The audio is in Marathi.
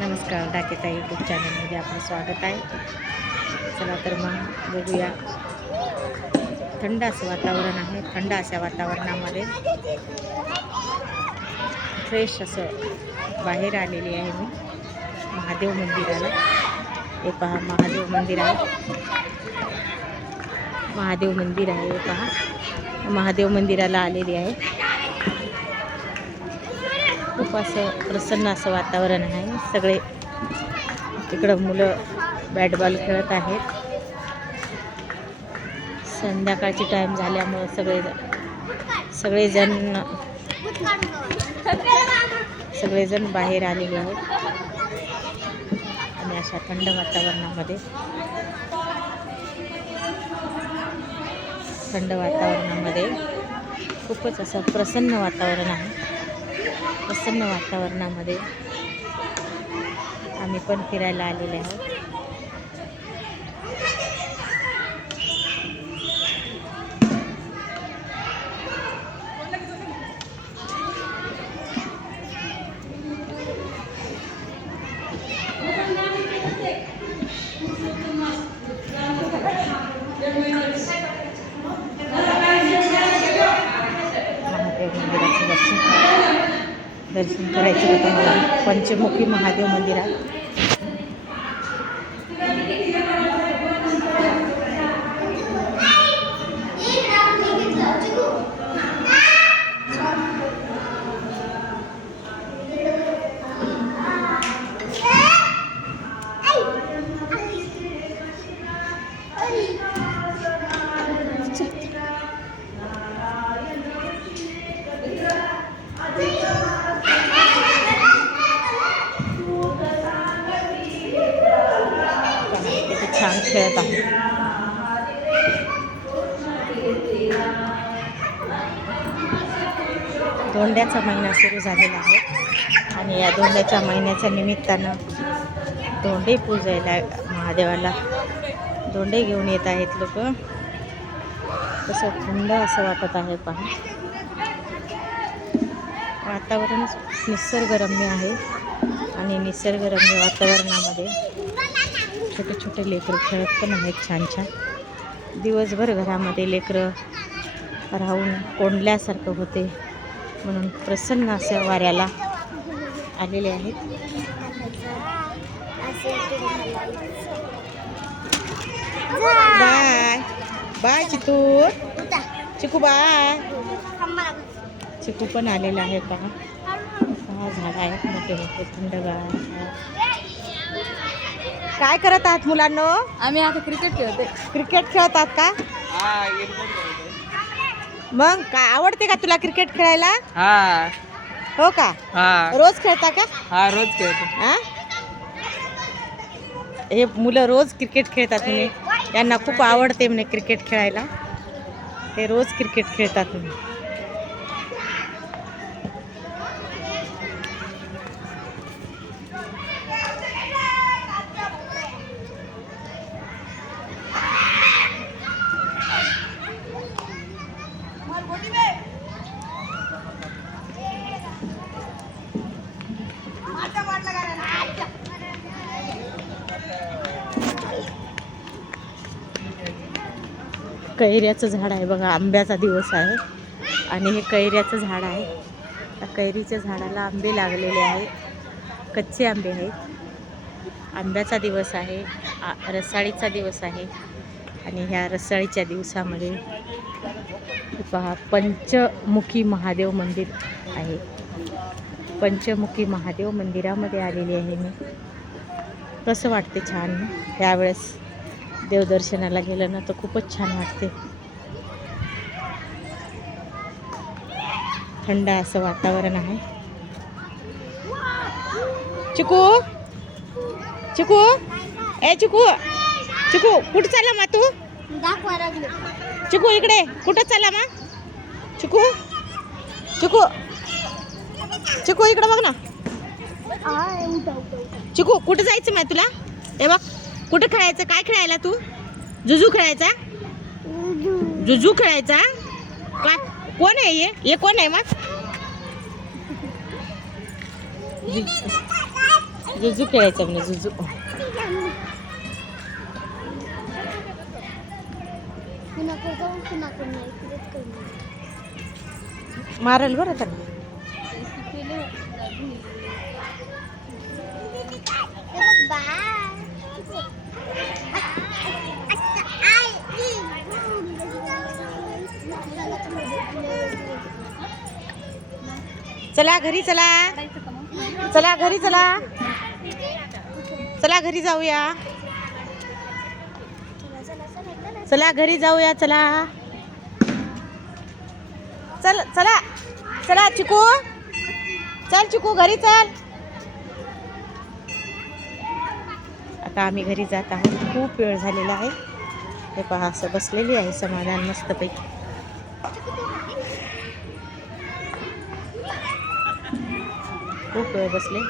नमस्कार, डाकेताई यूट्यूब चॅनलमध्ये आपलं स्वागत आहे. चला तर मग बघूया. थंड असं वातावरण आहे. थंड अशा वातावरणामध्ये फ्रेश असं बाहेर आलेली आहे मी महादेव मंदिराला. हे पहा, महादेव मंदिर आहे. महादेव मंदिर आहे, हे पहा. महादेव मंदिराला आलेली आहे. खूप असं प्रसन्न असं वातावरण आहे. सगळे इकडं मुलं बॅटबॉल खेळत आहेत. संध्याकाळची टाईम झाल्यामुळं सगळेजण बाहेर आलेले आहेत. आणि अशा थंड वातावरणामध्ये खूपच असं प्रसन्न वातावरण आहे. प्रसन्न वातावरणामध्ये आम्ही पण फिरायला आलेले आहोत. महादेव मंदिराचं दर्शन करायचं होतं मला. पंचमुखी महादेव मंदिरात छान खेळत आहे. धोंड्याचा महिना सुरू झालेला आहे आणि या धोंड्याच्या महिन्याच्या निमित्तानं धोंडे पूजायला महादेवाला धोंडे घेऊन येत आहेत लोक. कसं थंड असं वाटत आहे पहा. वातावरण निसर्गरम्य आहे आणि निसर्गरम्य वातावरणामध्ये छोटे छोटे लेकरं खेळत पण आहेत. छान छान दिवसभर घरामध्ये लेकरं राहून कोंडल्यासारखं होते, म्हणून प्रसन्न अशा वाऱ्याला आलेले आहेत. बाय बाय चिकू बाय. चिकू पण आलेला आहे पहा. झाड आहेत मोठे मोठे थंडगार. काय करत आहात मुलांनो? आम्ही आता क्रिकेट खेळते. क्रिकेट खेळत आहात का? मग काय आवडते का तुला क्रिकेट खेळायला? हा. हो का? हा. रोज खेळता का? हा, रोज खेळतो. हा? हे मुलं रोज क्रिकेट खेळतात म्हणे. यांना खूप आवडते म्हणे क्रिकेट खेळायला. हे रोज क्रिकेट खेळतात म्हणे. कैऱ्याचं झाड आहे बघा. आंब्याचा दिवस आहे आणि हे कैऱ्याचं झाड आहे. त्या कैरीच्या झाडाला आंबे लागलेले आहेत. कच्चे आंबे आहेत. आंब्याचा दिवस आहे. रसाळीचा दिवस आहे आणि ह्या रसाळीच्या दिवसामध्ये पहा, पंचमुखी महादेव मंदिर आहे. पंचमुखी महादेव मंदिरामध्ये आलेली आहे मी. कसं वाटते छान ना. यावेळेस देवदर्शनाला गेलं ना तर खूपच छान वाटते. थंड असं वातावरण आहे. चिकू चिकू ए चिकू चिकू कुठं चालला मा तू? चिकू इकडे कुठं चालला मा? चिकू चिकू चिकू इकडे बघ ना. चिकू कुठं जायचं मा तुला? हे बघ कुठं खेळायचं? काय खेळायला तू? जुजू खेळायचा? जुजू खेळायचा? काय कोण आहे हे कोण आहे मग? जुजू खेळायचं म्हणजे जुजू. मारल बरं तर. चला घरी चला. चला घरी चला. चला घरी जाऊया. चला घरी जाऊया. चला चल. चला चला चिकू. चल चिकू घरी चल. आता आम्ही घरी जात आहोत. खूप वेळ झालेला आहे. हे पहा असं बसलेली आहे समाधान मस्तपैकी. खूप वेळ बसले.